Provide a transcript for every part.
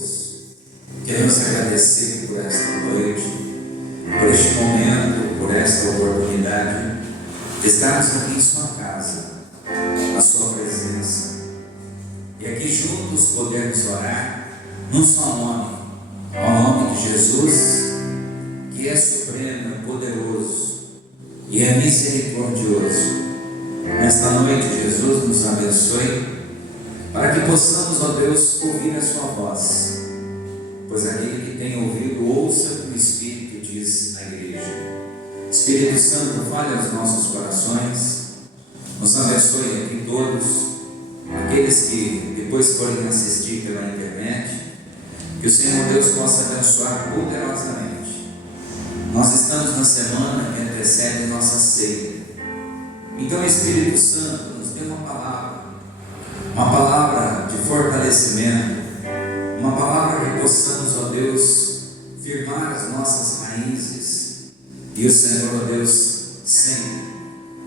Deus, queremos agradecer por esta noite, por este momento, por esta oportunidade de estarmos aqui em sua casa, na sua presença, e aqui juntos podemos orar num só nome, ao nome de Jesus, que é supremo, é poderoso e é misericordioso. Nesta noite, Jesus nos abençoe, para que possamos, ó Deus, ouvir a sua voz, pois aquele que tem ouvido, ouça o que o Espírito diz na igreja. Espírito Santo, fale aos nossos corações, nos abençoe aqui todos, aqueles que depois forem assistir pela internet, que o Senhor Deus possa abençoar poderosamente. Nós estamos na semana que antecede nossa ceia, então Espírito Santo nos dê uma palavra de fortalecimento, uma palavra que possamos, ó Deus, firmar as nossas raízes, e o Senhor, ó Deus, sempre,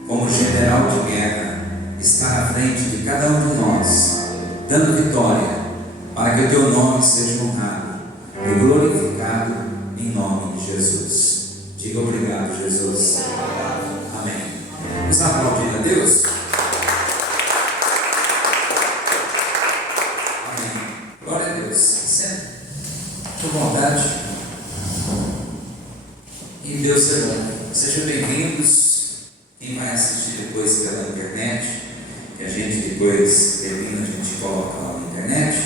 como general de guerra, está à frente de cada um de nós, dando vitória, para que o teu nome seja honrado e glorificado em nome de Jesus. Diga obrigado, Jesus. Amém. Vamos aplaudir a Deus? Glória a Deus. Senta com vontade. E Deus é bom. Sejam bem-vindos. Quem vai assistir depois pela internet, que a gente depois termina, a gente coloca lá na internet.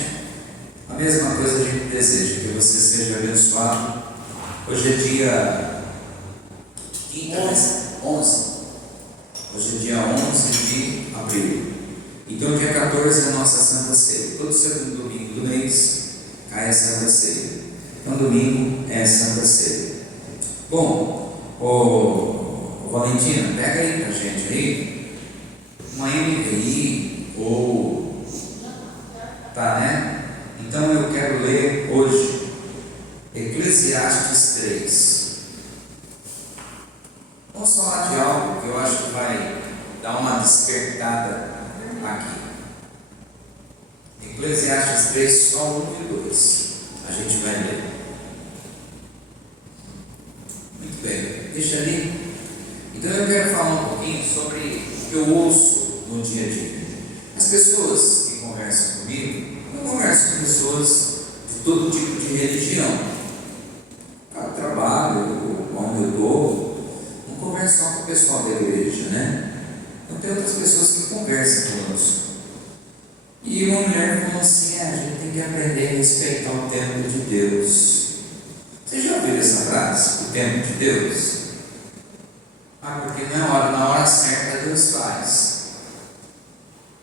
A mesma coisa a gente deseja, que você seja abençoado. Hoje é dia 11. Hoje é dia 11 de abril. Então, dia 14 é a nossa Santa Ceia. Todo segundo domingo do mês cai a Santa Ceia. Então, domingo é a Santa Ceia. Bom, Valentina, pega aí pra gente aí uma NVI ou... Tá, né? Então, eu quero ler hoje Eclesiastes 3. Vamos falar de algo que eu acho que vai dar uma despertada aqui. Eclesiastes 3, só 1 e 2. A gente vai ler. Muito bem, deixa ali. Então eu quero falar um pouquinho sobre o que eu ouço no dia a dia. As pessoas que conversam comigo, eu converso com pessoas de todo tipo de religião. Eu trabalho, onde eu estou, não converso só com o pessoal da igreja, né? Então tem outras pessoas que conversam conosco. E uma mulher falou assim: a gente tem que aprender a respeitar o tempo de Deus. Você já ouviu essa frase? O tempo de Deus? Porque na hora certa Deus faz.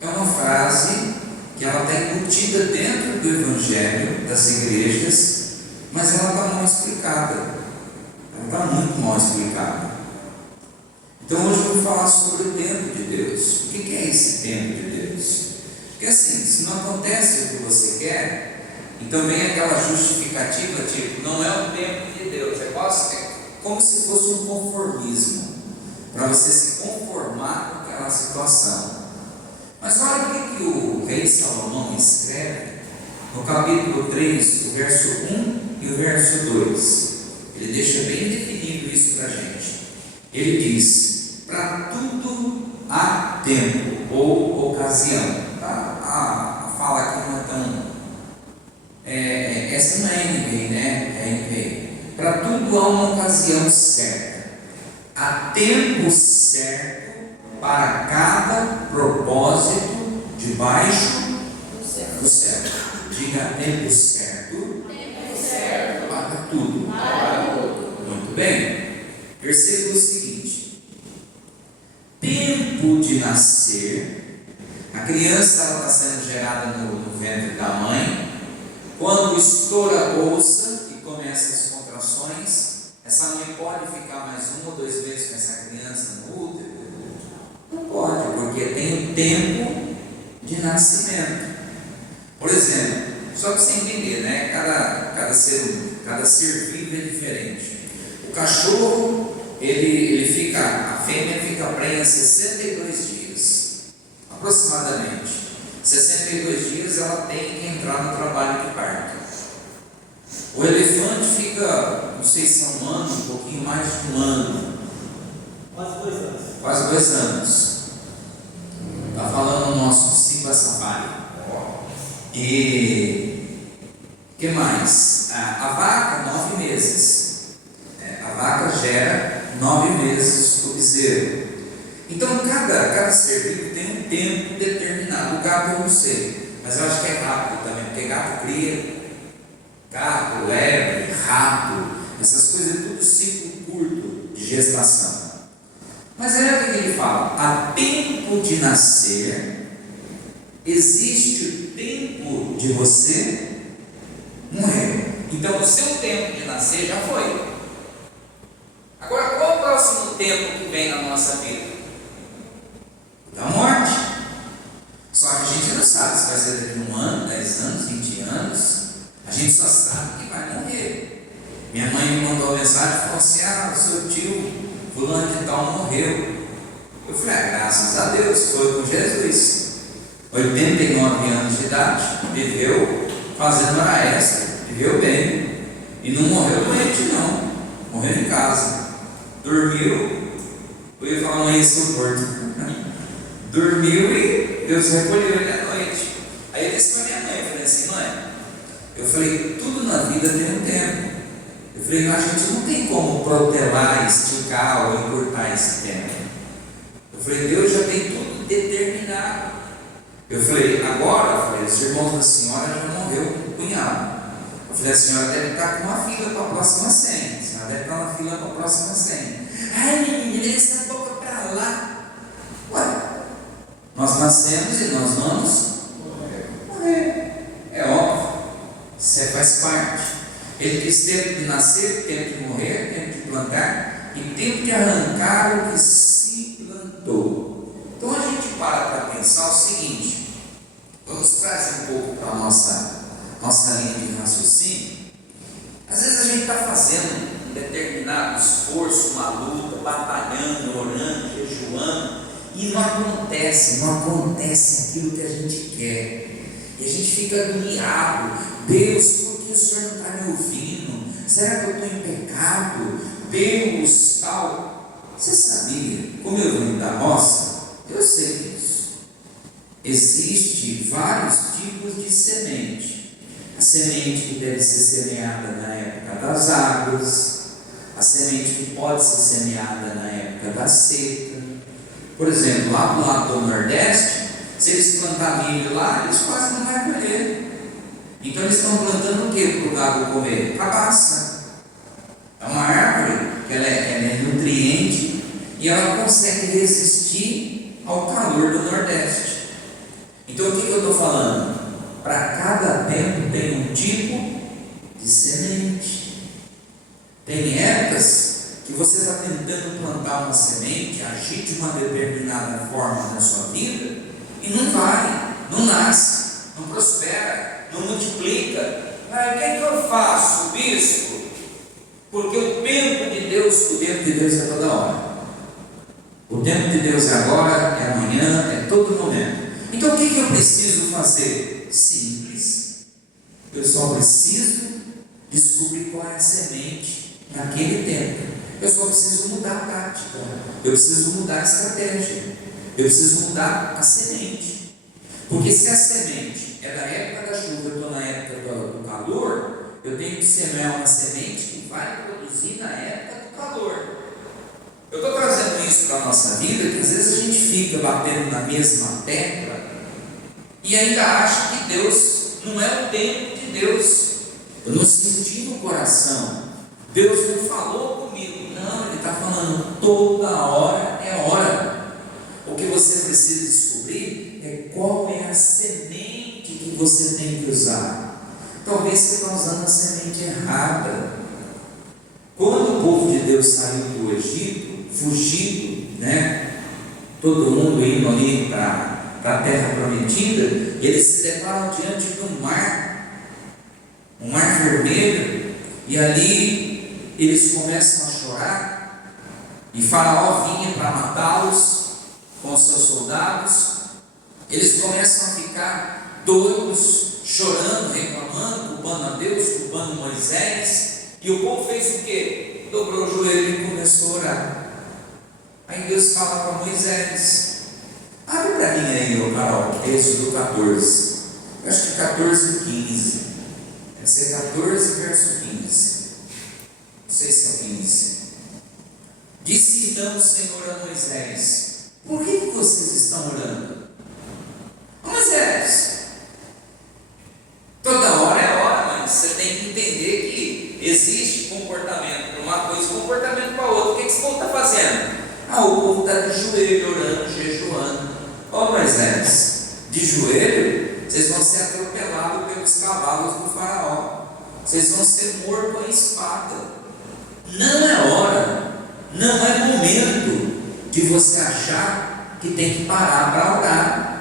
É uma frase que ela está embutida dentro do Evangelho das igrejas, mas ela está mal explicada. Ela está muito mal explicada. Então hoje eu vou falar sobre o tempo de Deus. O que é esse tempo de Deus? Porque assim, se não acontece o que você quer, então vem aquela justificativa tipo, não é o tempo de Deus, é como se fosse um conformismo, para você se conformar com aquela situação. Mas olha o que o rei Salomão escreve no capítulo 3, o verso 1 e o verso 2. Ele deixa bem definido isso para a gente. Ele diz: para tudo há tempo ou ocasião. A fala aqui não é tão... essa não é NVI, né? É NVI. Para tudo há uma ocasião certa. Há tempo certo para cada propósito debaixo do céu. Diga: tempo certo para tudo. Muito bem. Versículo seguinte: tempo de nascer. A criança está sendo gerada no ventre da mãe. Quando estoura a bolsa e começa as contrações, essa mãe pode ficar mais 1 ou 2 meses com essa criança no útero? Não pode, porque tem o tempo de nascimento. Por exemplo, só para você entender, né? Cada ser vivo é diferente. O cachorro, a fêmea fica prenha 62 dias, aproximadamente. 62 dias ela tem que entrar no trabalho de parto. O elefante fica, não sei se é um ano, um pouquinho mais de um ano. Quase 2 anos. Quase 2 anos. Está falando o nosso Simba Safari. E o que mais? A vaca, 9 meses. A vaca gera 9 meses do bezerro. Então cada ser vivo tem um tempo determinado. O gato eu não sei, mas eu acho que é rápido também, porque gato cria. Gato, lebre, rato, essas coisas é tudo ciclo curto de gestação. Mas é o que ele fala: há tempo de nascer, existe o tempo de você morrer. Então o seu tempo de nascer já foi. Agora qual é o próximo tempo que vem na nossa vida? Da morte. Só que a gente não sabe se vai ser daqui a 1 ano, 10 anos, 20 anos. A gente só sabe que vai morrer. Minha mãe me mandou uma mensagem e falou assim: o seu tio fulano de tal morreu. Eu falei: graças a Deus, foi com Jesus. 89 anos de idade, viveu fazendo hora extra, viveu bem. E não morreu doente não, morreu em casa. Dormiu, eu ia falar amanheceu morto. Dormiu e Deus recolheu ele à noite. Aí eu disse para minha mãe, eu falei assim: mãe, eu falei, tudo na vida tem um tempo. Eu falei, mas a gente não tem como protelar, esticar ou encurtar esse tempo. Eu falei, Deus já tem tudo determinado. Eu falei, agora, os irmãos da senhora já morreu com o cunhado. Eu falei, a senhora deve estar com uma fila para a próxima senha. A senhora deve estar na fila para a próxima senha. Ai, menina, essa boca para lá. Ué, nós nascemos e nós vamos morrer. É óbvio. Isso faz parte. Ele diz: tempo de nascer, tempo de morrer, tempo de plantar e tempo de arrancar o que se plantou. Então a gente para pensar o seguinte: vamos trazer um pouco para a nossa linha de raciocínio. Às vezes a gente está fazendo um determinado esforço, uma luta, batalhando, orando, jejuando, e não acontece aquilo que a gente quer. E a gente fica agoniado. Deus, por que o Senhor não está me ouvindo? Será que eu estou em pecado? Deus, tal. Você sabia, como eu vim da roça, eu sei disso. Existem vários tipos de semente. A semente que deve ser semeada na época das águas, a semente que pode ser semeada na época da seca. Por exemplo, lá para o lado do Nordeste, se eles plantarem milho lá, eles quase não vão colher. Então eles estão plantando o que para o gado comer? Cabaça. É uma árvore que ela é nutriente e ela consegue resistir ao calor do Nordeste. Então o que eu estou falando? Para cada tempo tem um tipo de semente. Tem épocas que você está tentando plantar uma semente, agir de uma determinada forma na sua vida e não vai, não nasce, não prospera, não multiplica. Mas o que eu faço, bispo? Porque o tempo de Deus é toda hora. O tempo de Deus é agora, é amanhã, é todo momento. Então o que eu preciso fazer? Simples. Eu só preciso descobrir qual é a semente naquele tempo. Eu só preciso mudar a tática. Eu preciso mudar a estratégia. Eu preciso mudar a semente. Porque se a semente é da época da chuva, eu estou na época do calor, eu tenho que semear uma semente que vai produzir na época do calor. Eu estou trazendo isso para a nossa vida, que às vezes a gente fica batendo na mesma tecla e ainda acha que Deus não é o tempo de Deus. Eu não senti no coração. Deus não falou comigo. Não, Ele está falando toda hora é hora. O que você precisa descobrir é qual é a semente que você tem que usar. Talvez você está usando a semente errada. Quando o povo de Deus saiu do Egito, fugido, todo mundo indo ali para a terra prometida, eles se deparam diante do mar, um mar vermelho, e ali eles começam a chorar, e Faraó vinha para matá-los com os seus soldados. Eles começam a ficar doidos, chorando, reclamando, culpando a Deus, culpando Moisés. E o povo fez o quê? Dobrou o joelho e começou a orar. Aí Deus fala para Moisés: abre para mim aí, ô Carol, Êxodo 14. Eu acho que 14 e 15. Deve ser 14, verso 15. Não sei se é 15. Disse então o Senhor a Moisés: por que vocês estão orando? Moisés, toda hora é hora, mas você tem que entender que existe comportamento para uma coisa e comportamento para outra. O que esse povo está fazendo? O povo está de joelho, orando, jejuando. Moisés, de joelho, vocês vão ser atropelados pelos cavalos do faraó. Vocês vão ser mortos à espada. Não é hora, não é momento de você achar que tem que parar para orar.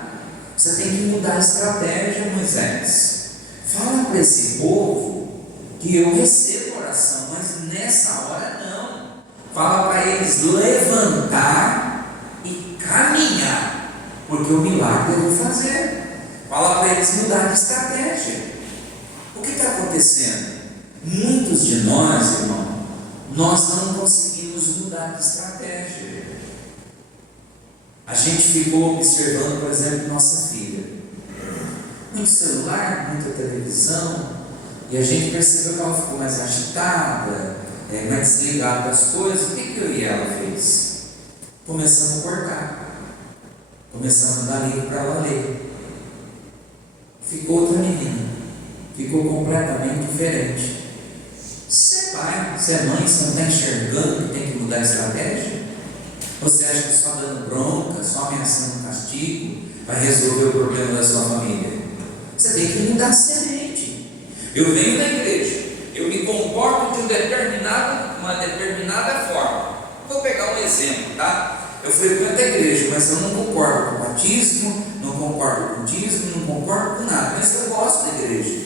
Você tem que mudar a estratégia, Moisés. Fala para esse povo que eu recebo oração, mas nessa hora não. Fala para eles levantar e caminhar, porque o milagre eu vou fazer. Fala para eles mudar de estratégia. O que está acontecendo? Muitos de nós, irmão, nós não conseguimos mudar de estratégia. A gente ficou observando, por exemplo, nossa filha. Muito celular, muita televisão, e a gente percebeu que ela ficou mais agitada, mais desligada das coisas. O que eu e ela fez? Começamos a cortar. Começamos a dar livro para ela ler. Ficou outra menina. Ficou completamente diferente. Você é pai, você é mãe, você não está enxergando que tem que mudar a estratégia? Você acha que só dando bronca, só ameaçando castigo vai resolver o problema da sua família? Você tem que mudar a semente. Eu venho da igreja, eu me comporto de uma determinada forma. Vou pegar um exemplo, tá? Eu frequento a igreja, mas eu não concordo com o batismo, não concordo com o dízimo, não concordo com nada, mas eu gosto da igreja.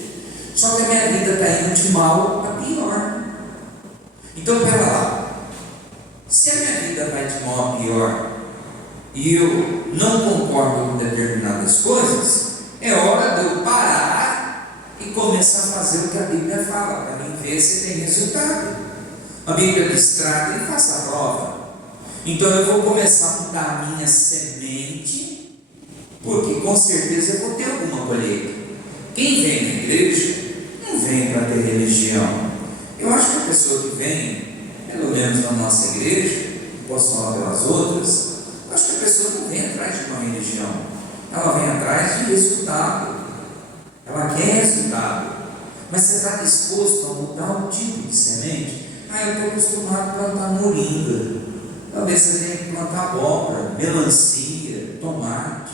Só que a minha vida está indo de mal a pior. Então, pera lá. Se a minha vida vai de mal a pior e eu não concordo com determinadas coisas, é hora de eu parar e começar a fazer o que a Bíblia fala, para mim ver se tem resultado. A Bíblia diz: traga e faça a prova. Então eu vou começar a mudar a minha semente, porque com certeza eu vou ter alguma colheita. Quem vem na igreja não vem para ter religião. Eu acho que a pessoa que vem, pelo menos na nossa igreja, não posso falar pelas outras, acho que a pessoa não vem atrás de uma religião, ela vem atrás de resultado, ela quer resultado. Mas você está disposto a mudar o tipo de semente? Eu estou acostumado a plantar moringa, talvez você tenha que plantar abóbora, melancia, tomate.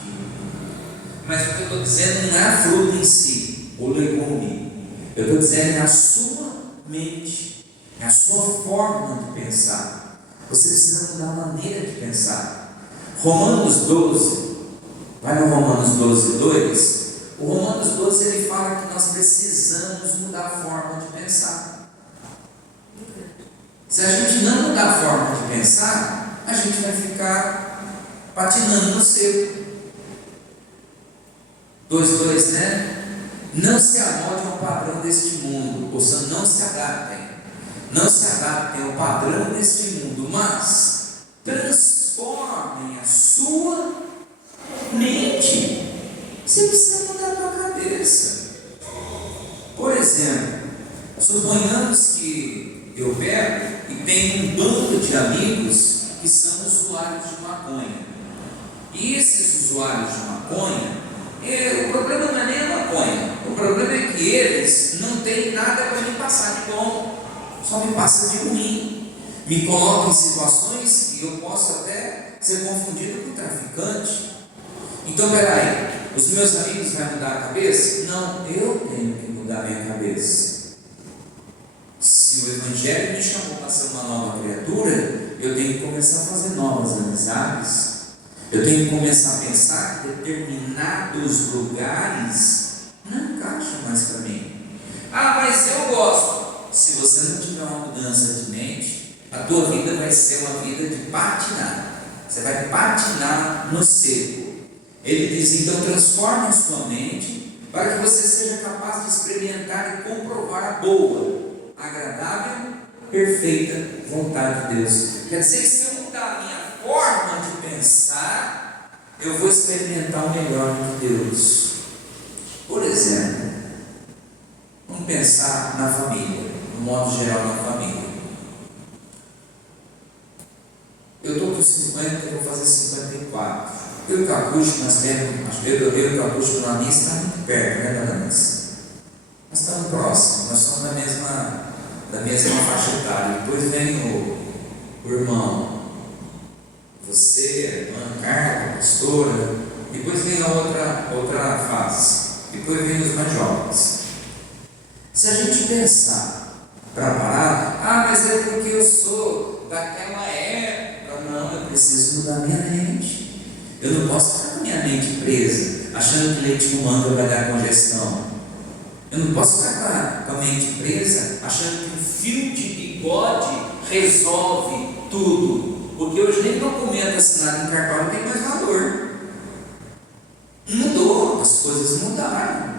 Mas o que eu estou dizendo não é a fruta em si, o legume. Eu estou dizendo a sua mente, é a sua forma de pensar. Você precisa mudar a maneira de pensar. Romanos 12, vai no Romanos 12, 2. O Romanos 12 ele fala que nós precisamos mudar a forma de pensar. Se a gente não mudar a forma de pensar, a gente vai ficar patinando no seco. 2:2, né? Não se amolde ao padrão deste mundo, ou seja, não se adaptem. Não se adaptem ao padrão deste mundo, mas transformem a sua mente. Você precisa mudar a sua cabeça. Por exemplo, suponhamos que eu pego e tenho um bando de amigos que são usuários de maconha. E esses usuários de maconha, o problema não é nem a maconha, o problema é que eles não têm nada para me passar de bom, só me passa de ruim, me colocam em situações que eu posso até ser confundido com traficante. Então, peraí, os meus amigos vão mudar a cabeça? Não, eu tenho que mudar a minha cabeça. Se o Evangelho me chamou para ser uma nova criatura, eu tenho que começar a fazer novas amizades. Eu tenho que começar a pensar que determinados lugares não encaixam mais para mim. Mas eu gosto. Se você não tiver uma mudança de mente, a tua vida vai ser uma vida de patinar. Você vai patinar no seco. Ele diz: então transforme a sua mente, para que você seja capaz de experimentar e comprovar a boa, agradável, perfeita vontade de Deus. Quer dizer que se eu mudar a minha forma de pensar, eu vou experimentar o melhor de Deus. Por exemplo, vamos pensar na família, no modo geral na família. Eu estou com 50, eu vou fazer 54. Eu e o Capucho, nós temos, acho que eu e o Capucho na lista está muito perto, né, dona Alice? Nós estamos próximos, nós somos da mesma faixa etária. Depois vem o irmão, você, a irmã Carla, a pastora. Depois vem a outra fase. Depois vem os mais jovens. Se a gente pensar para parar, mas é porque eu sou daquela época. Não, eu preciso mudar minha mente. Eu não posso ficar com minha mente presa, achando que leite com manga vai dar congestão. Eu não posso ficar com a mente presa, achando que um fio de bigode resolve tudo. Porque hoje nem documento assinado em cartório tem mais valor. Mudou, as coisas mudaram.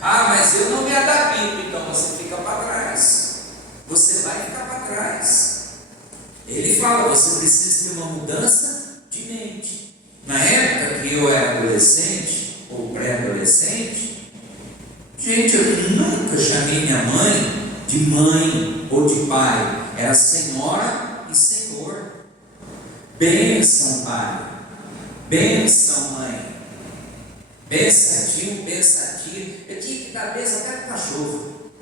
Mas eu não me adapto, então você fica para trás. Você vai ficar para trás. Ele fala, você precisa ter uma mudança de mente. Na época que eu era adolescente, ou pré-adolescente, gente, eu nunca chamei minha mãe de mãe ou de pai. Era senhora e senhor. Bênção, pai. Bênção, mãe. Benção, tio, benção, tia. Eu tinha que dar benção até para o cachorro.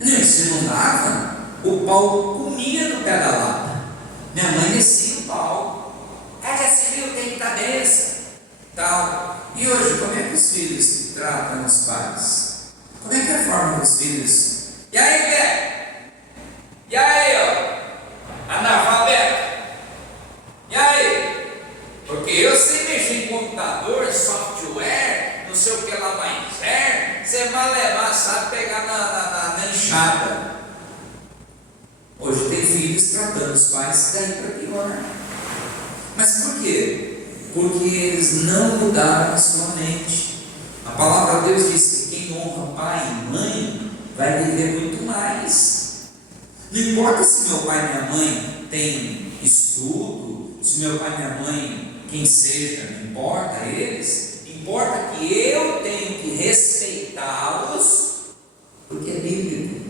Não, se não dava, o pau comia no pé da lata. Minha mãe descia o pau. Já se viu, tem que dar benção. Tal. E hoje, como é que os filhos tratam os pais? Como é que é a forma dos filhos? E aí, Bé? E aí, ó? Analfabeto? E aí? Porque eu sei mexer em computador, software, não sei o que lá vai inferno, você vai levar, sabe, pegar na enxada. Hoje tem filhos tratando os pais daí para pior. Mas por quê? Porque eles não mudaram a sua mente. A palavra de Deus diz que quem honra pai e mãe vai viver muito mais. Não importa se meu pai e minha mãe têm estudo, se meu pai e minha mãe, quem seja, não importa eles, importa que eu tenho que respeitá-los, porque é bíblico.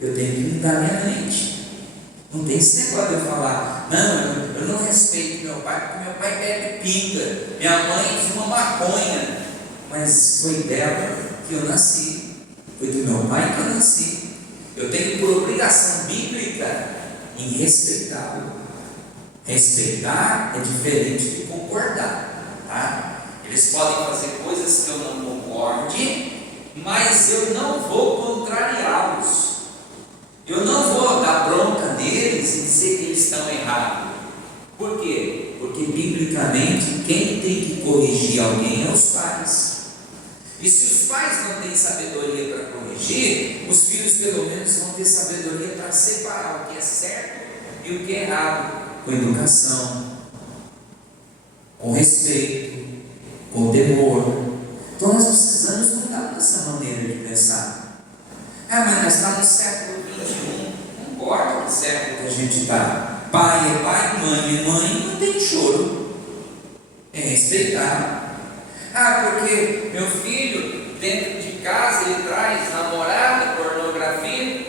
Eu tenho que mudar minha mente. Não tem esse negócio de eu falar, não, eu não respeito meu pai, porque meu pai bebe pinga, minha mãe fuma maconha, mas foi dela que eu nasci, foi do meu pai que eu nasci. Eu tenho por obrigação bíblica em respeitá-lo. Respeitar é diferente de concordar, tá? Eles podem fazer coisas que eu não concorde, mas eu não vou contrariá-los. Eu não vou dar bronca neles e dizer que eles estão errados. Por quê? Porque biblicamente quem tem que corrigir alguém é os pais. E se os pais não têm sabedoria para corrigir, os filhos pelo menos vão ter sabedoria para separar o que é certo e o que é errado, com educação, com respeito, com temor. Então nós precisamos mudar nossa maneira de pensar. Mas nós estamos no século XXI, não importa que século que a gente está. Pai é pai, mãe é mãe, não tem choro. É respeitar. Porque meu filho, dentro de casa, ele traz namorada, pornografia.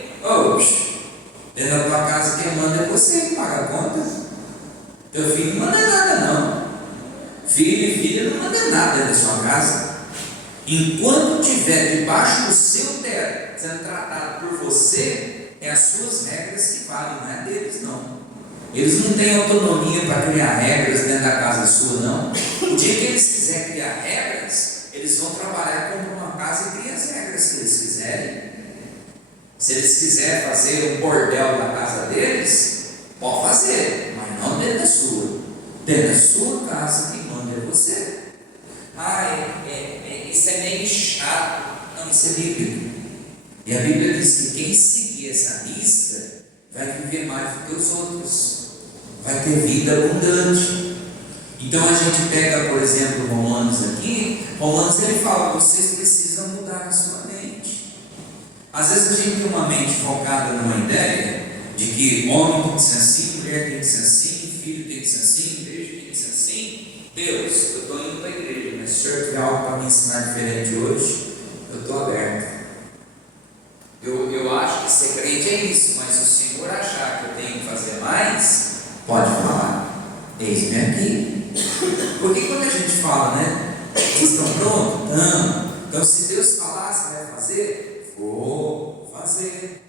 Dentro da tua casa quem manda é você que paga a conta. Teu filho não manda nada não. Filho e filha não manda nada dentro da sua casa. Enquanto estiver debaixo do seu teto, sendo tratado por você, é as suas regras que valem, não é deles não. Eles não têm autonomia para criar regras dentro da casa sua não. O dia que eles quiserem criar regras, eles vão trabalhar, comprar uma casa e criar as regras que eles quiserem. Se eles quiserem fazer um bordel na casa deles, pode fazer, mas não dentro da sua. Dentro da sua casa, quem manda é você. Isso é meio chato. Não, isso é bíblico. E a Bíblia diz que quem seguir essa lista vai viver mais do que os outros, vai ter vida abundante. Então a gente pega, por exemplo, Romanos aqui. Romanos ele fala: vocês precisam mudar a sua mente. Às vezes a gente tem uma mente focada numa ideia de que homem tem que ser assim, mulher tem que ser assim, filho tem que ser assim, igreja tem que ser assim. Deus, eu estou indo para a igreja, mas se o Senhor tiver algo para me ensinar diferente hoje, eu estou aberto. Eu acho que ser crente é isso, mas se o Senhor achar que eu tenho que fazer mais, pode falar. Eis-me aqui. Porque quando a gente fala, né? Vocês estão prontos? Não. Então, se Deus falar, você vai fazer? Vou fazer.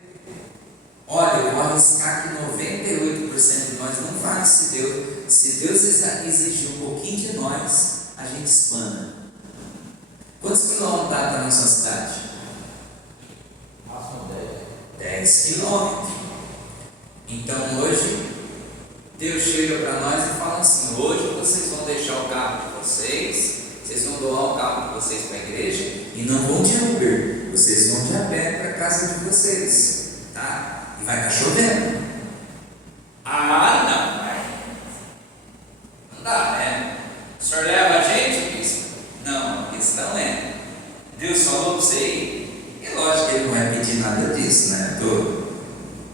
Olha, eu vou arriscar que 98% de nós não faz. Se Deus exigir um pouquinho de nós, a gente espana. Quantos quilômetros dá da nossa cidade? 10 quilômetros. Então hoje, Deus chega para nós e fala assim: hoje vocês vão deixar o carro de vocês vão doar o carro de vocês para a igreja e não vão de Uber, vocês vão de a pé para a casa de vocês, tá? E vai estar chovendo. Não dá, né? O senhor leva a gente, bispo? Não, a questão é: Deus falou para você ir. E lógico que Ele não vai pedir nada disso, né?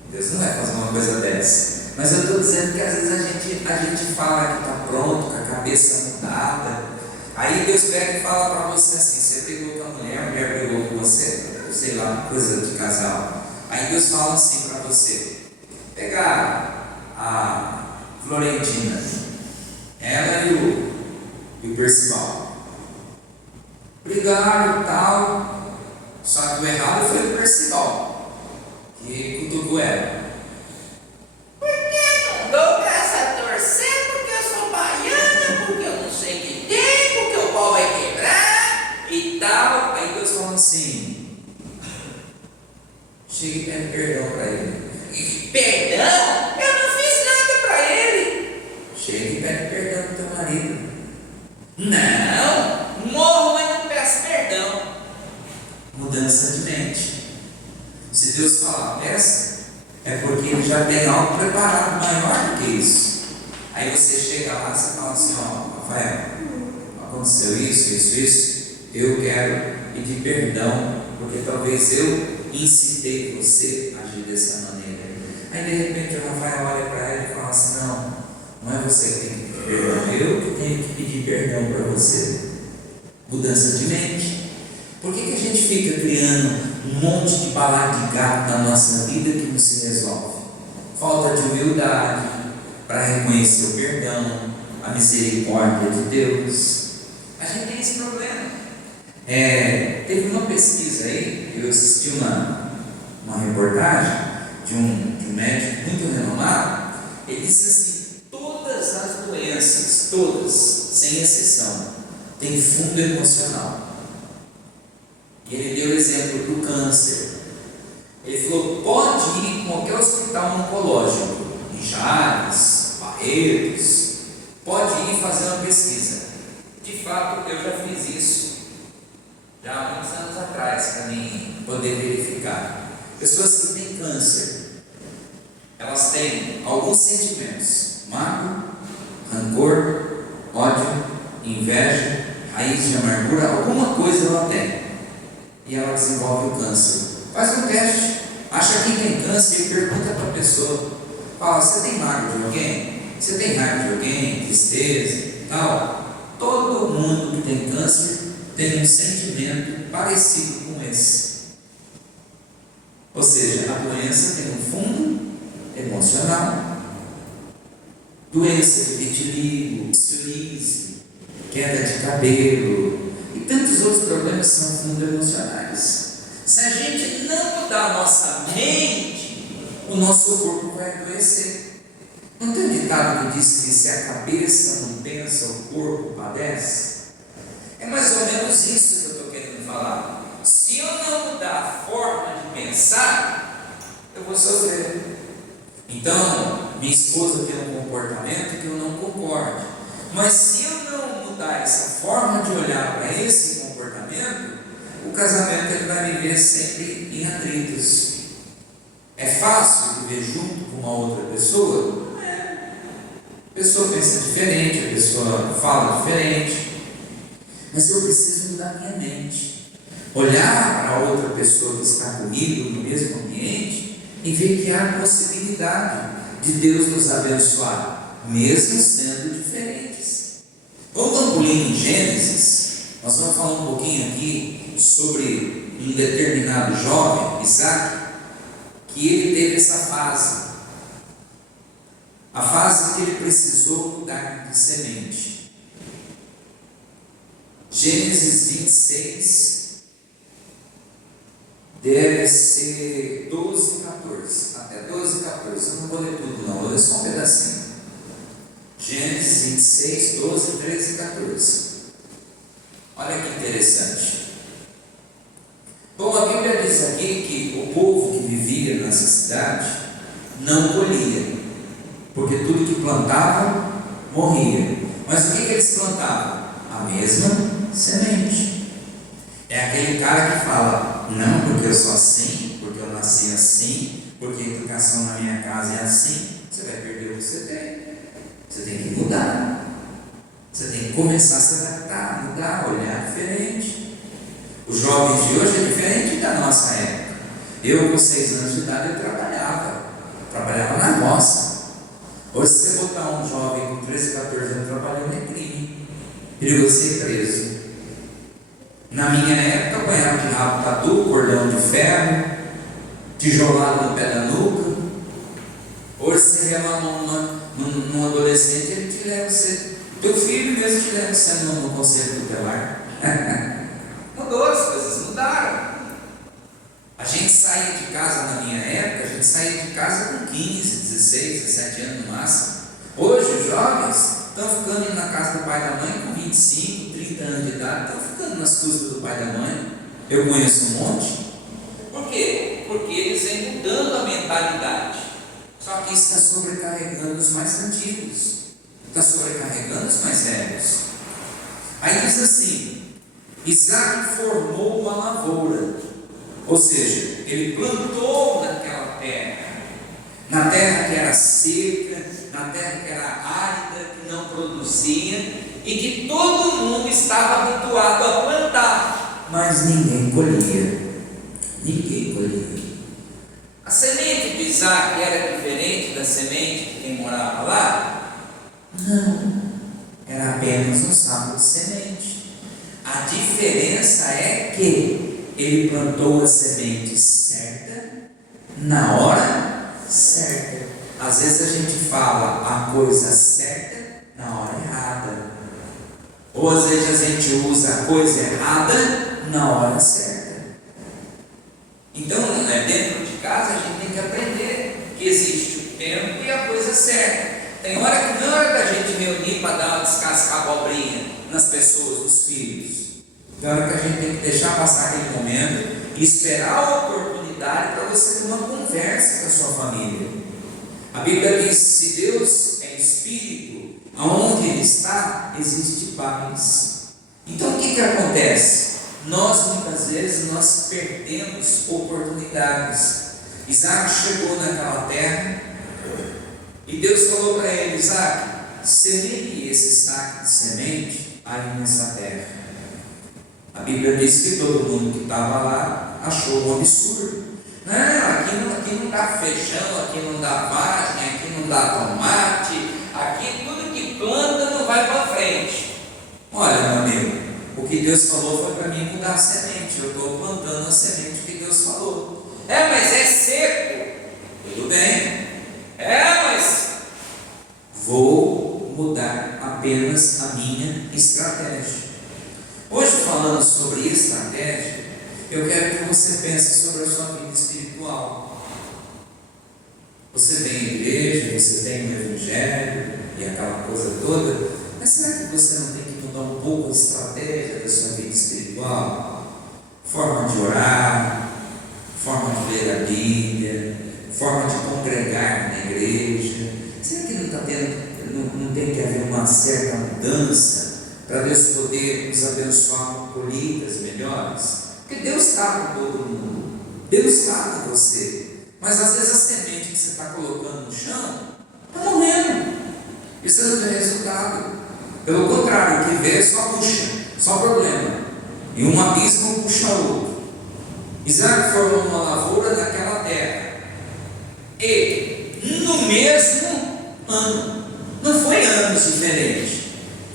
Deus não vai fazer uma coisa dessa. Mas eu estou dizendo que às vezes a gente fala que está pronto, com a cabeça mudada. Aí Deus pega e fala para você assim: você brigou com a mulher brigou com você, sei lá, coisa de casal. Aí Deus fala assim para você: pegar a Florentina, ela e o Percival, brigaram e tal, só que o errado foi o Percival, que cutucou ela. Por que não dou pra essa torcer? Porque eu sou baiana, porque eu não sei o que tem, porque o pau vai quebrar E tal. Aí Deus fala assim: chega e pede perdão para ele. Perdão? Eu não fiz nada pra ele. Chega e pede perdão para o teu marido. Não, morro, mas não peço perdão. Mudança de mente. Se Deus falar peça, é porque Ele já tem algo preparado maior do que isso. Aí você chega lá e você fala assim: ó, Rafael, aconteceu isso, eu quero pedir perdão, porque talvez eu incitei você a agir dessa maneira. Aí de repente o Rafael olha para ele e fala assim: não é você que tem que pedir perdão, eu que tenho que pedir perdão para você. Mudança de mente. Por que a gente fica criando um monte de balaio de gato na nossa vida que não se resolve? Falta de humildade para reconhecer o perdão, a misericórdia de Deus. A gente tem esse problema. Teve uma pesquisa aí, eu assisti uma reportagem de um médico muito renomado. Ele disse assim: todas as doenças, todas, sem exceção, têm fundo emocional. E ele deu o exemplo do câncer. Ele falou: pode ir em qualquer hospital oncológico, em Chaves, Barretos, pode ir fazer uma pesquisa. De fato, eu já fiz isso, já há muitos anos atrás, para mim poder verificar. Pessoas que têm câncer, elas têm alguns sentimentos: mágoa, rancor, ódio, inveja, raiz de amargura, alguma coisa ela tem. E ela desenvolve o câncer. Faz um teste, acha quem tem câncer e pergunta para a pessoa. Fala: você tem mágoa de alguém? Você tem raiva de alguém? Tristeza? Tal. Todo mundo que tem câncer tem um sentimento parecido com esse. Ou seja, a doença tem um fundo emocional. Doença de vitiligo, psoríase, queda de cabelo e tantos outros problemas são fundos emocionais. Se a gente não mudar a nossa mente, o nosso corpo vai adoecer. Não tem um ditado que diz que se a cabeça não pensa, o corpo padece? É mais ou menos isso que eu estou querendo falar. Se eu não mudar a forma de pensar, eu vou sofrer. Então, minha esposa tem um comportamento que eu não concordo. Mas se eu não mudar essa forma de olhar para esse comportamento, o casamento ele vai viver sempre em atritos. É fácil viver junto com uma outra pessoa? Não é. pessoa pensa diferente, a pessoa fala diferente, mas eu preciso mudar minha mente, olhar para outra pessoa que está comigo no mesmo ambiente e ver que há possibilidade de Deus nos abençoar, mesmo sendo diferentes. Vamos dar um pulinho em Gênesis. Nós vamos falar um pouquinho aqui sobre um determinado jovem, Isaac, que ele teve essa fase, a fase que ele precisou mudar de semente. Gênesis 26, deve ser 12, 14, até 12, 14, eu não vou ler tudo não, vou ler só um pedacinho. Gênesis 26, 12, 13 e 14. Olha que interessante. Bom, a Bíblia diz aqui que o povo que vivia nessa cidade não colhia, porque tudo que plantavam morria. Mas o que eles plantavam? A mesma semente. É aquele cara que fala: não, porque eu sou assim, porque eu nasci assim, porque a educação na minha casa é assim. Você vai perder o que você tem. Você tem que mudar. Você tem que começar a se adaptar, mudar, olhar diferente. Os jovens de hoje é diferente da nossa época. Eu, com 6 anos de idade, eu trabalhava na roça. Hoje, se você botar um jovem com 13, 14 anos trabalhando, é crime, perigoso ser preso. Na minha época, apanhava de rabo tatu, cordão de ferro, tijolado no pé da nuca. Hoje, você vê num adolescente, ele te leva, teu filho mesmo te leva você no conselho tutelar. Mudou, as coisas mudaram. A gente saía de casa na minha época, a gente saía de casa com 15, 16, 17 anos no máximo. Hoje os jovens estão ficando indo na casa do pai e da mãe com 25, 30 anos de idade, estão ficando nas custas do pai e da mãe. Eu conheço um monte. Por quê? Porque eles vêm mudando a mentalidade. Só que isso está sobrecarregando os mais antigos, está sobrecarregando os mais velhos. Aí diz assim: Isaac formou uma lavoura, ou seja, ele plantou naquela terra, na terra que era seca, na terra que era árida, que não produzia, e que todo mundo estava habituado a plantar, mas ninguém colhia. Ninguém colhia. A semente de Isaac era diferente da semente de quem morava lá? Não, era apenas um saco de semente. A diferença é que ele plantou a semente certa, na hora certa. Às vezes a gente fala a coisa certa na hora errada, ou às vezes a gente usa a coisa errada na hora certa. Então, dentro de casa a gente tem que aprender que existe o tempo e a coisa certa. Tem hora que não é hora da gente reunir para dar uma descascar abobrinha nas pessoas, nos filhos. Tem hora que a gente tem que deixar passar aquele momento e esperar a oportunidade para você ter uma conversa com a sua família. A Bíblia diz: se Deus é Espírito, aonde Ele está, existe paz. Então o que acontece? Nós muitas vezes nós perdemos oportunidades. Isaac chegou naquela terra e Deus falou para ele: Isaac, semeie esse saco de semente aí nessa terra. A Bíblia diz que todo mundo que estava lá achou um absurdo. Não, aqui não dá feijão, aqui não dá vagem, aqui não dá tomate, aqui tudo que planta não vai para frente. Olha, meu amigo, o que Deus falou foi para mim mudar a semente. Eu estou plantando a semente que Deus falou. Mas é seco. Tudo bem. Mas vou mudar apenas a minha estratégia. Hoje, falando sobre estratégia, eu quero que você pense sobre a sua vida espiritual. Você vem à igreja, você tem o evangelho e aquela coisa toda, mas será que você não tem que mudar um pouco a estratégia da sua vida espiritual? Forma de orar, forma de ler a Bíblia, forma de congregar na igreja. Será que não tem que haver uma certa mudança para Deus poder nos abençoar com colheitas melhores? Porque Deus está com todo mundo, Deus está com você, mas às vezes a semente que você está colocando no chão está morrendo. e você não vê resultado. Pelo contrário, o que vê só puxa, só problema. E um abismo puxa outro. Isaac formou uma lavoura naquela terra. E no mesmo ano, não foi anos diferentes,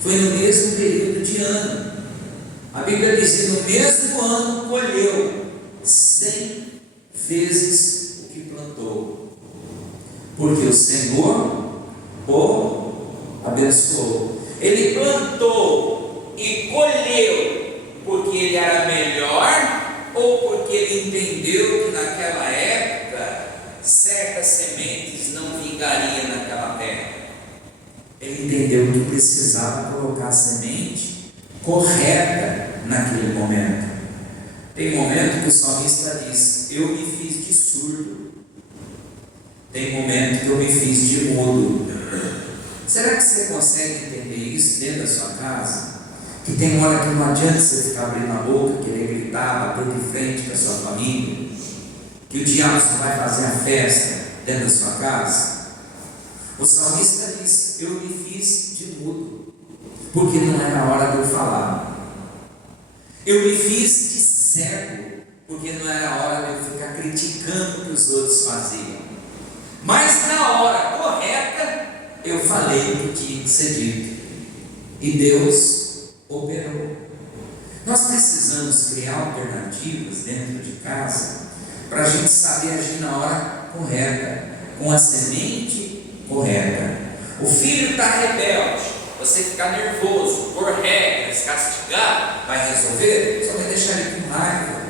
foi no mesmo período de ano. A Bíblia diz que no mesmo ano colheu 100 vezes o que plantou, porque o Senhor o abençoou. Ele plantou e colheu porque ele era melhor, ou porque ele entendeu que naquela época certas sementes não vingariam naquela terra. Ele entendeu que precisava colocar a semente correta naquele momento. Tem momento que o salmista diz: eu me fiz de surdo. Tem momento que eu me fiz de mudo. Será que você consegue entender isso dentro da sua casa? Que tem hora que não adianta você ficar abrindo a boca, querer gritar, bater de frente com a sua família, que o diabo só vai fazer a festa dentro da sua casa. O salmista diz: eu me fiz de mudo, porque não era a hora de eu falar. Eu me fiz de cego, porque não era a hora de eu ficar criticando o que os outros faziam. Mas na hora correta, eu falei o que tinha que ser dito, e Deus operou. Nós precisamos criar alternativas dentro de casa, para a gente saber agir na hora correta, com a semente correta. O filho está rebelde, você ficar nervoso, por regras, castigar, vai resolver? Só vai deixar ele com raiva.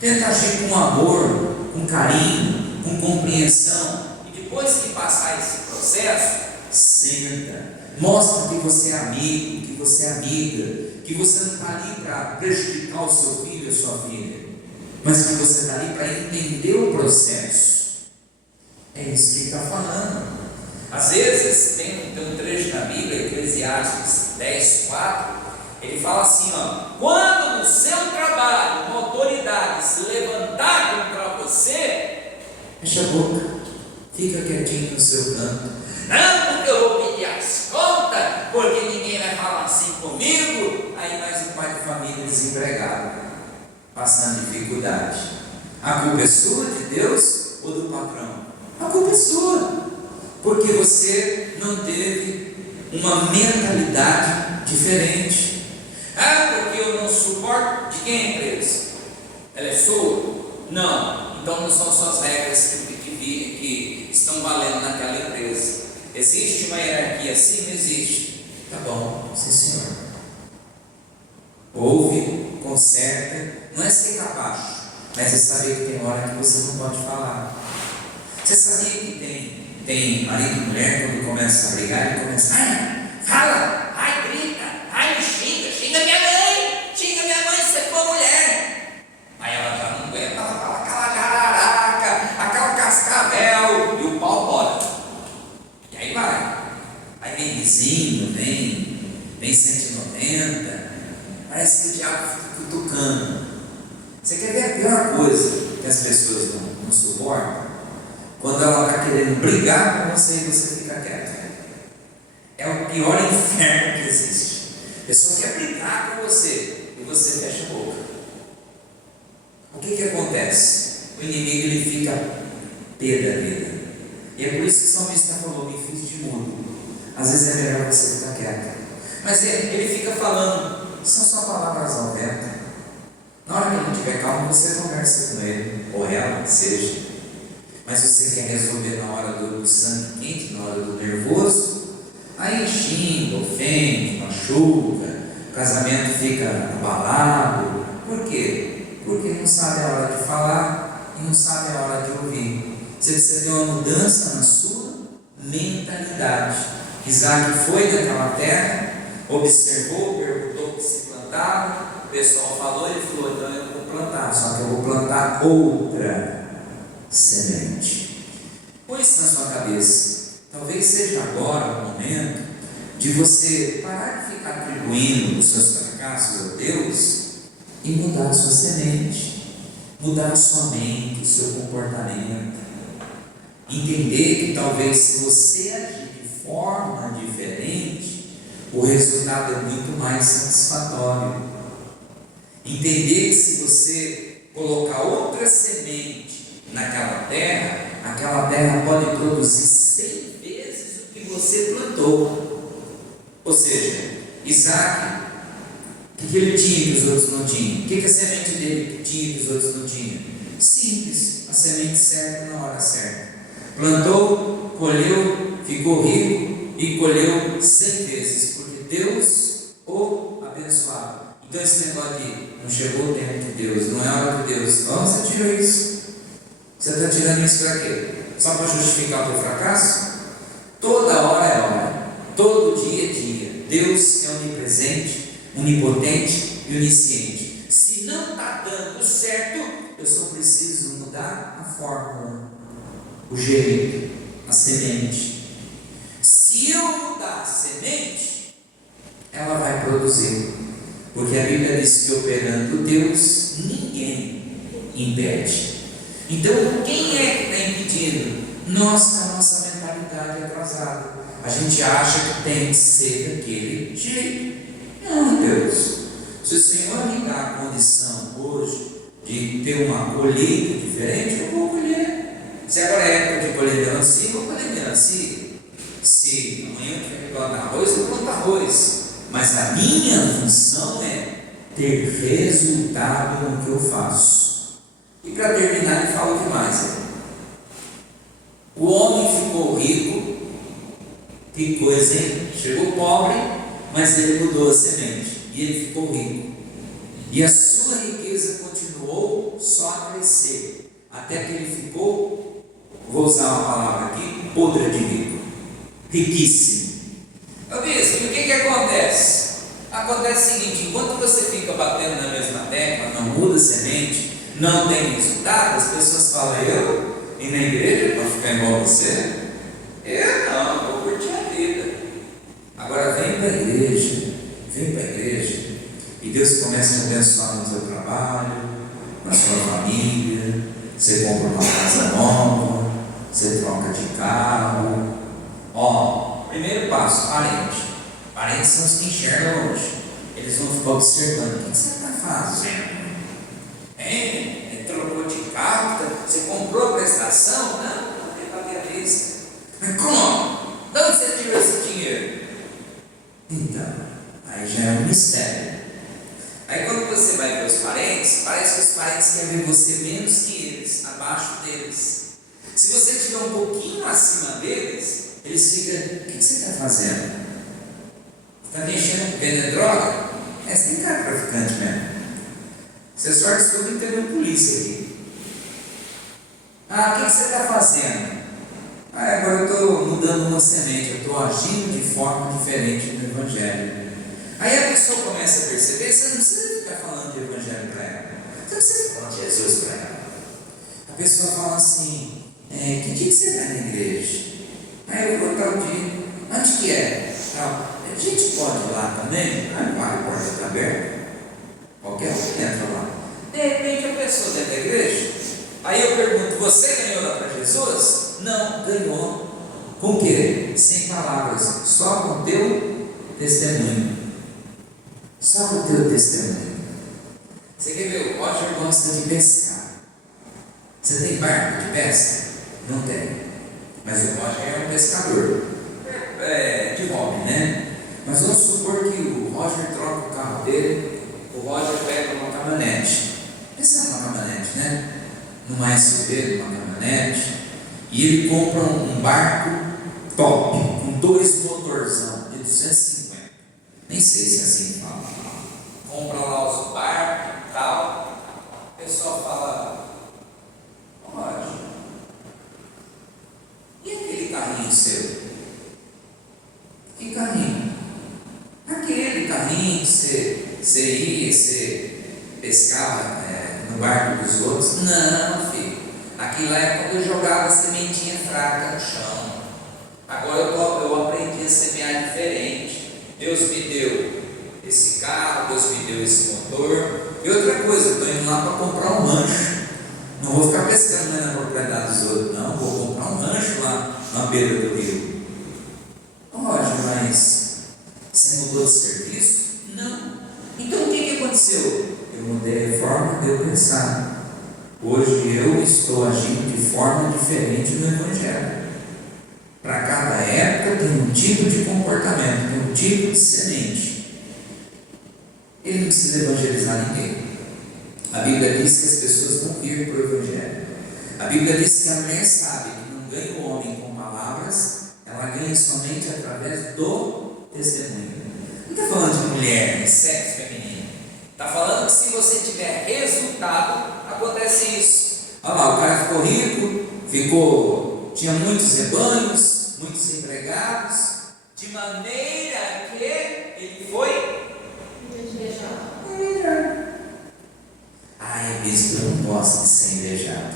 Tenta agir com amor, com carinho, com compreensão, e depois que passar esse processo, senta, mostra que você é amigo, que você é amiga, que você não está ali para prejudicar o seu filho ou sua filha, mas que você está ali para entender o processo. É isso que ele está falando. Às vezes tem um trecho na Bíblia, Eclesiastes 10:4, ele fala assim, ó: quando no seu trabalho uma autoridade se levantar contra você, fecha a boca, fica quietinho no seu canto. Não, porque eu vou pedir as contas, porque ninguém vai falar assim comigo. Aí mais um pai de família desempregado, passando dificuldade. A culpa é sua, de Deus ou do patrão? A culpa é sua, porque você não teve uma mentalidade diferente. Ah, porque eu não suporto. De quem é a empresa? Ela é sua? Não. Então não são suas regras que estão valendo naquela empresa. Existe uma hierarquia assim? Não existe. Tá bom, sim senhor. Ouve, conserta, não é ser capacho, mas é saber que tem hora que você não pode falar. Você sabia que tem marido e mulher, quando começa a brigar, ele começa: ai, fala, ai, grita, ai, me xinga minha mãe, se for mulher. Aí ela já não aguenta, ela fala aquela jararaca, aquela cascavel, e o pau bora. E aí vai. Aí vem vizinho, vem 190, parece que o diabo fica cutucando. Você quer ver a pior coisa que as pessoas não suportam? Quando ela está querendo brigar com você e você fica quieto. É o pior inferno que existe. A pessoa quer brigar com você e você fecha a boca. O que acontece? O inimigo ele fica pé da vida. E é por isso que o salmista falou: me fiz de mudo. Às vezes é melhor você ficar quieto. Mas ele fica falando, são só palavras ao vento. Na hora que ele estiver calmo, você conversa com ele, ou ela, que seja. Mas você quer resolver na hora do sangue quente, na hora do nervoso, aí xinga, ofende, machuca, o casamento fica abalado. Por quê? Porque não sabe a hora de falar e não sabe a hora de ouvir. Você precisa ter uma mudança na sua mentalidade. Isaac foi naquela terra, observou, perguntou o que se plantava, o pessoal falou, ele falou: então eu vou plantar, só que eu vou plantar outra semente. Põe isso na sua cabeça. Talvez seja agora o momento de você parar de ficar atribuindo os seus fracassos a Deus e mudar a sua semente, mudar a sua mente, o seu comportamento. Entender que talvez se você agir de forma diferente, o resultado é muito mais satisfatório. Entender que se você colocar outra semente naquela terra, aquela terra pode produzir 100 vezes o que você plantou. Ou seja, Isaac, o que ele tinha que os outros não tinham? O que a semente dele tinha que os outros não tinham? Simples, a semente certa na hora certa. Plantou, colheu, ficou rico e colheu 100 vezes, porque Deus o abençoava. Então esse negócio de não chegou o tempo de Deus, não é a hora de Deus. Onde você tirou isso? Você está tirando isso para quê? Só para justificar o teu fracasso? Toda hora é hora, todo dia é dia. Deus é onipresente, onipotente e onisciente. Se não está dando certo, eu só preciso mudar a fórmula, o jeito, a semente. Se eu mudar a semente, ela vai produzir, porque a Bíblia diz que operando Deus, ninguém impede. Então, quem é que está impedindo? Nós, com a nossa mentalidade atrasada. A gente acha que tem que ser daquele jeito. Não, Deus. Se o Senhor me dá a condição hoje de ter uma colheita diferente, eu vou colher. Se agora é época de colher melancia, eu vou colher melancia. Se amanhã eu tiver que plantar arroz, eu planto arroz. Mas a minha função é ter resultado no que eu faço. E para terminar, ele fala o que mais? O homem ficou rico. Que coisa, hein? Chegou pobre, mas ele mudou a semente e ele ficou rico. E a sua riqueza continuou só a crescer, até que ele ficou, vou usar uma palavra aqui, podre de rico, riquíssimo. Ô bispo, e o que acontece? Acontece o seguinte: enquanto você fica batendo na mesma tecla, não muda a semente, não tem resultado, as pessoas falam, eu ir na igreja para ficar igual você? Eu não, vou curtir a vida. Agora vem para a igreja, e Deus começa a te abençoar no seu trabalho, na sua família. Você compra uma casa nova, você troca de carro. Primeiro passo, parente. Parentes são os que enxergam hoje. Eles vão ficar observando. O que você está fazendo? Trocou de carro? Você comprou a prestação? Não tem para minha vista. Mas como? De onde você tirou esse dinheiro? Então, aí já é um mistério. Aí quando você vai ver os parentes, parece que os parentes querem ver você menos que eles, abaixo deles. Se você estiver um pouquinho acima deles, eles ficam, o que você está fazendo? Está mexendo, vendendo droga? Você tem cara traficante mesmo. Você sorte tudo e tem uma polícia aqui. O que você está fazendo? Agora eu estou mudando uma semente, eu estou agindo de forma diferente no Evangelho. Aí a pessoa começa a perceber, você não precisa ficar falando de Evangelho para ela, você não precisa falar de Jesus para ela. A pessoa fala assim, que dia que você vai na igreja? Eu vou tal dia. Onde que é? A gente pode ir lá também? A porta está aberta. Qualquer um entra lá. De repente a pessoa dentro da igreja. Aí eu pergunto, você ganhou lá para Jesus? Não, ganhou. Com o quê? Sem palavras, só com o teu testemunho. Só com o teu testemunho. Você quer ver? O Roger gosta de pescar. Você tem barco de pesca? Não tem. Mas o Roger é um pescador. De hobby, né? Mas vamos supor que o Roger troca o carro dele, o Roger pega uma caminhonete. Essa é uma caminhonete, né? Numa SUV, numa caminhonete. E ele compra um barco top, com 2 motorzão de 250. Nem sei se é assim que fala. Compra lá os barcos e tal. O pessoal fala, Roger, e aquele carrinho seu? Que carrinho? Aquele carrinho que você ia, você pescava no barco dos outros? Não, filho. Aquilo lá é quando eu jogava a sementinha fraca no chão. Agora eu aprendi a semear diferente. Deus me deu esse carro, Deus me deu esse motor. E outra coisa, eu estou indo lá para comprar um rancho. Não vou ficar pescando na propriedade dos outros, não. Vou comprar um rancho lá na beira do rio. Roger, mas você estou agindo de forma diferente no Evangelho. Para cada época tem um tipo de comportamento, tem um tipo de semente. Ele não precisa evangelizar ninguém. A Bíblia diz que as pessoas vão vir para o Evangelho. A Bíblia diz que a mulher sabe que não ganha o homem com palavras, ela ganha somente através do testemunho. Não está falando de mulher, de sexo feminino. Está falando que se você tiver resultado, acontece isso. Olha lá, o cara ficou rico, tinha muitos rebanhos, muitos empregados, de maneira que ele foi invejado. Bispo, eu não gosto de ser invejado.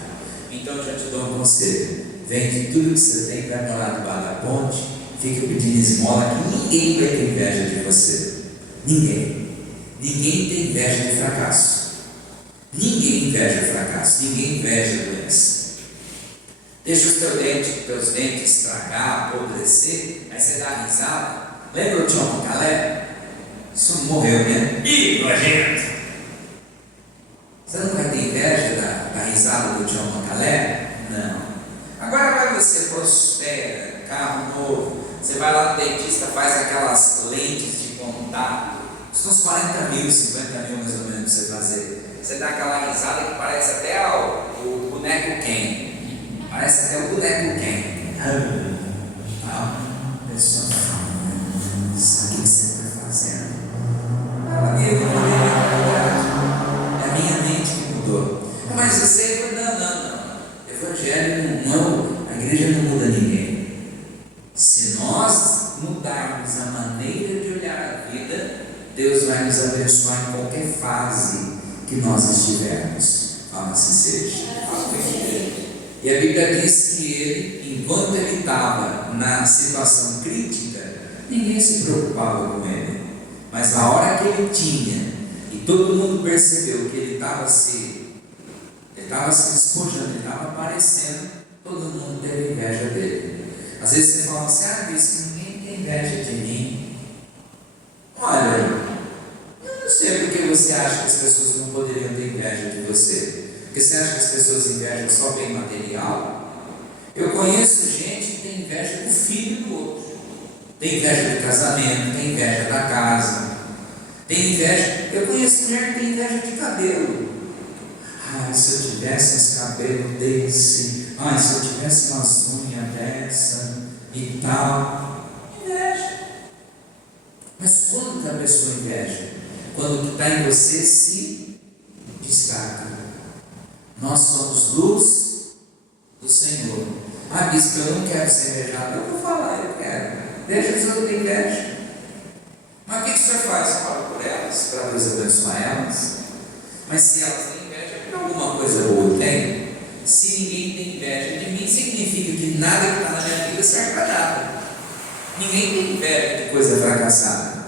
Então eu já te dou um conselho: vende tudo que você tem, vai morar debaixo da ponte, fica pedindo esmola, que ninguém vai ter inveja de você. Ninguém tem inveja de fracasso. Ninguém inveja fracasso, ninguém inveja doença. Deixa os teus dentes estragar, apodrecer, aí você dá risada. Lembra o John Calé? Isso morreu, né? Ih, nojento! Você não vai ter inveja da risada do John Calé? Não. Agora vai você prospera, carro novo, você vai lá no dentista, faz aquelas lentes de contato, são uns 40 mil, 50 mil mais ou menos você fazer. Você dá aquela risada que parece até o boneco Ken. Parece até o boneco Ken. Pessoal, sabe o que você está fazendo? Amigo, é a minha mente que mudou. Mas você, não. Evangelho não, a igreja não muda ninguém. Se nós mudarmos a maneira de olhar a vida, Deus vai nos abençoar em qualquer fase que nós estivermos. Assim seja. E a Bíblia diz que ele, enquanto ele estava na situação crítica, ninguém se preocupava com ele. Mas na hora que ele tinha, e todo mundo percebeu que ele estava se despojando, ele estava aparecendo, todo mundo teve inveja dele. Às vezes você fala assim: disse que ninguém tem inveja de mim. Olha, eu não sei porque você acha que as pessoas não poderiam ter inveja de você. Porque você acha que as pessoas invejam só bem material? Eu conheço gente que tem inveja do filho do outro. Tem inveja do casamento, tem inveja da casa. Tem inveja. Eu conheço mulher que tem inveja de cabelo. Se eu tivesse uns cabelos desse. Se eu tivesse umas unhas dessa e tal. Inveja. Mas quando que a pessoa inveja? Quando o que está em você se destaca. Nós somos luz do Senhor. Bispo, eu não quero ser invejado. Eu vou falar, eu quero. Deixa os outros ter inveja. Mas o que o senhor faz? Fala por elas, para Deus abençoar elas. Mas se elas têm inveja, porque alguma coisa boa eu tenho. Se ninguém tem inveja de mim, significa que nada que está na minha vida serve para nada. Ninguém tem inveja de coisa fracassada.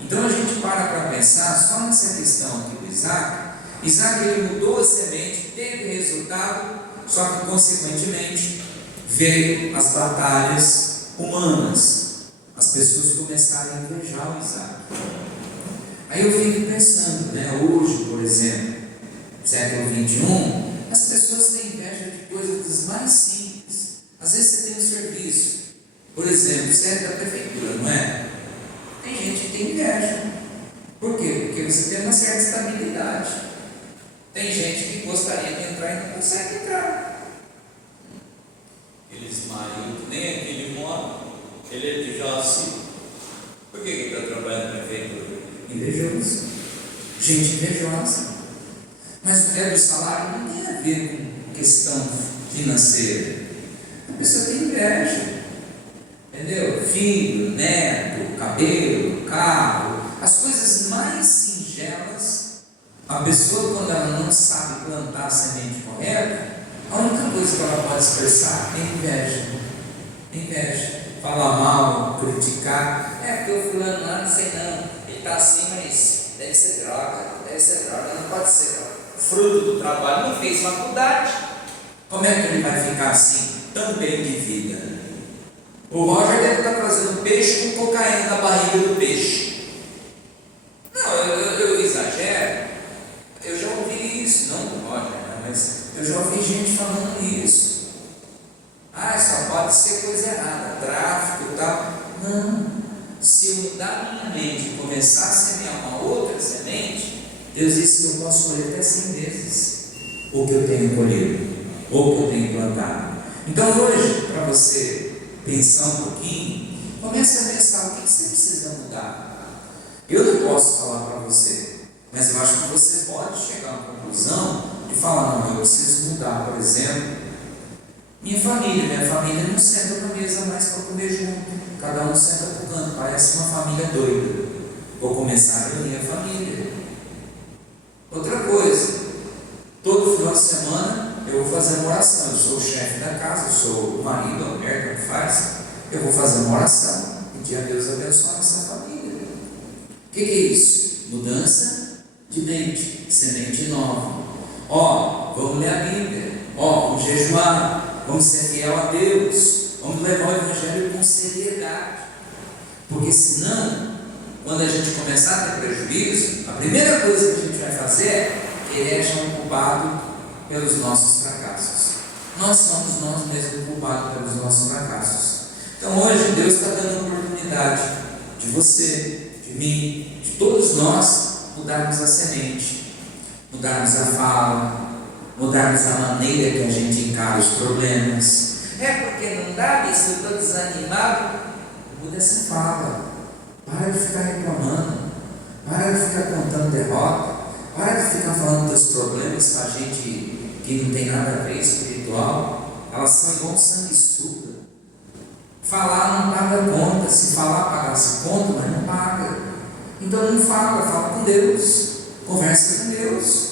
Então a gente para pensar só nessa questão aqui do Isaac. Isaac, ele mudou a semente, teve resultado, só que consequentemente veio as batalhas humanas. As pessoas começaram a invejar o Isaac. Aí eu fico pensando, hoje, por exemplo, século 21, as pessoas têm inveja de coisas das mais simples. Às vezes você tem um serviço, por exemplo, você é da prefeitura, não é? Tem gente que tem inveja. Por quê? Porque você tem uma certa estabilidade. Tem gente que gostaria de entrar e não consegue entrar. Aqueles maridos, nem aquele mora, ele é de Jaci. Por que ele está trabalhando na prefeitura? Invejoso. Gente invejosa. Mas o salário não tem a ver com questão financeira. A pessoa tem inveja. Entendeu? Filho, neto, cabelo, carro, as coisas mais singelas. A pessoa, quando ela não sabe plantar a semente correta, a única coisa que ela pode expressar é inveja. Inveja. Falar mal, criticar. Porque o fulano lá, não sei não, ele está assim, mas deve ser droga, não pode ser droga. Fruto do trabalho, não fez faculdade. Como é que ele vai ficar assim, tão bem de vida? O Roger deve estar trazendo peixe com cocaína na barriga do peixe. Não, eu exagero. Eu já ouvi isso, não do Roger, mas eu já ouvi gente falando começar a semear uma outra semente, Deus disse que eu posso colher até 100 vezes o que eu tenho colhido, ou o que eu tenho plantado. Então hoje, para você pensar um pouquinho, comece a pensar o que você precisa mudar. Eu não posso falar para você, mas eu acho que você pode chegar a uma conclusão de falar, não, eu preciso mudar. Por exemplo, minha família não senta na mesa mais para comer junto, cada um senta para o canto, parece uma família doida. Vou começar a reunir a família. Outra coisa, todo final de semana eu vou fazer uma oração. Eu sou o chefe da casa, eu sou o marido, a mulher que faz. Eu vou fazer uma oração, pedir a Deus abençoar essa família. O que é isso? Mudança de mente, semente nova. Vamos ler a Bíblia, vamos jejuar, vamos ser fiel a Deus, vamos levar o Evangelho com seriedade, porque senão, quando a gente começar a ter prejuízo, a primeira coisa que a gente vai fazer é querer achar um culpado pelos nossos fracassos. Nós somos nós mesmos culpados pelos nossos fracassos. Então hoje Deus está dando a oportunidade de você, de mim, de todos nós mudarmos a semente, mudarmos a fala, mudarmos a maneira que a gente encara os problemas. É porque não dá, bispo, eu estou desanimado. Muda essa fala. Para de ficar reclamando. Para de ficar contando derrota. Para de ficar falando dos problemas com a gente que não tem nada a ver espiritual. Elas são igual sanguessuga. Falar não paga conta. Se falar, pagasse conta, mas não paga. Então não fala com Deus. Conversa com Deus.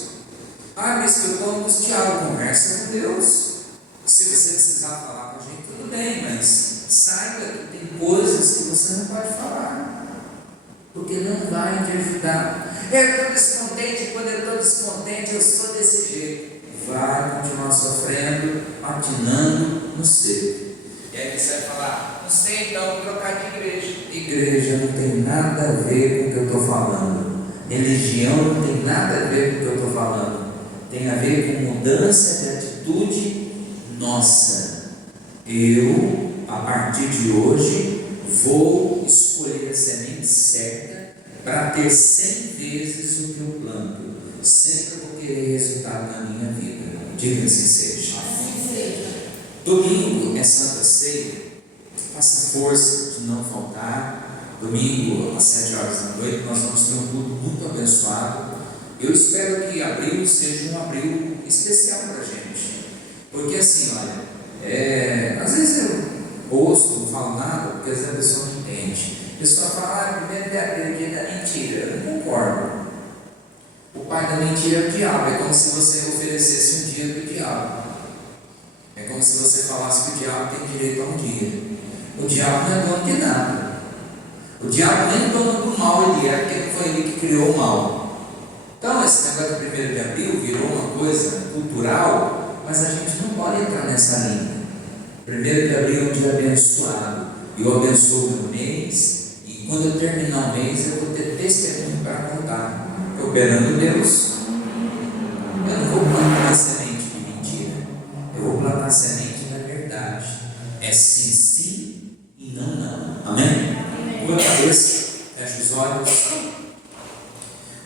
Mas eu estou angustiado, conversa com Deus. Se você precisar falar com a gente, tudo bem, mas saiba que tem coisas que você não pode falar, porque não vai te ajudar. Eu estou descontente, quando eu estou descontente, eu sou desse jeito. Vai continuar sofrendo, patinando no seco. E aí você vai falar, não sei, então vou trocar de igreja. Igreja não tem nada a ver com o que eu estou falando. Religião não tem nada a ver com o que eu estou falando. Tem a ver com mudança de atitude nossa. Eu, a partir de hoje, vou escolher a semente certa para ter 100 vezes o que eu planto. Sempre eu vou querer resultado na minha vida. Diga assim seja. Domingo é Santa Ceia. Faça força de não faltar. Domingo, às 7 horas da noite, nós vamos ter um culto muito abençoado. Eu espero que abril seja um abril especial para a gente. Porque assim, olha, às vezes eu ouço, não falo nada, porque às vezes a pessoa não entende. A pessoa fala, 1º de abril, dia da mentira. Eu não concordo. O pai da mentira é o diabo. É como se você oferecesse um dia do diabo. É como se você falasse que o diabo tem direito a um dia. O diabo não é dono de nada. O diabo nem dono do mal ele é, porque não foi ele que criou o mal. Então esse negócio de 1º de abril virou uma coisa cultural, mas a gente não pode entrar nessa linha. 1º de abril é um dia abençoado. Eu abençoo o meu mês, e quando eu terminar o mês eu vou ter testemunho para contar. Operando Deus. Eu não vou plantar semente de mentira. Eu vou plantar semente da verdade. É sim, sim e não, não. Amém? Curva a cabeça, fecha os olhos.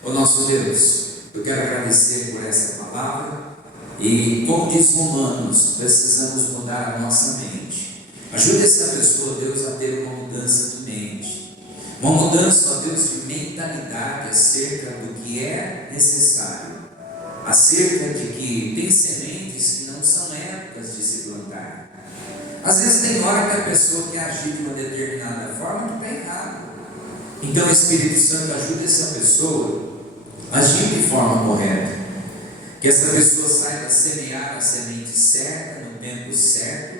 Ó nosso Deus, eu quero agradecer por essa palavra. E como diz Romanos, precisamos mudar a nossa mente. Ajude essa pessoa, Deus, a ter uma mudança de mente. Uma mudança, ó Deus, de mentalidade acerca do que é necessário. Acerca de que tem sementes que não são épocas de se plantar. Às vezes tem hora que a pessoa quer agir de uma determinada forma que está errado. Então o Espírito Santo ajuda essa pessoa a agir de forma correta. Que essa pessoa saiba semear a semente certa, no tempo certo,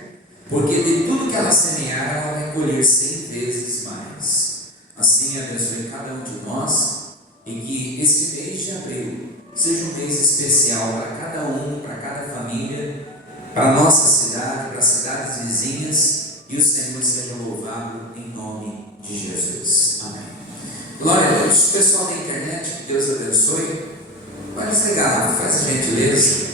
porque de tudo que ela semear, ela vai colher 100 vezes mais. Assim abençoe cada um de nós, e que esse mês de abril seja um mês especial para cada um, para cada família, para a nossa cidade, para as cidades vizinhas, e o Senhor seja louvado em nome de Jesus. Amém. Glória a Deus. Pessoal da internet, que Deus abençoe. Pode desligar, faz a gentileza.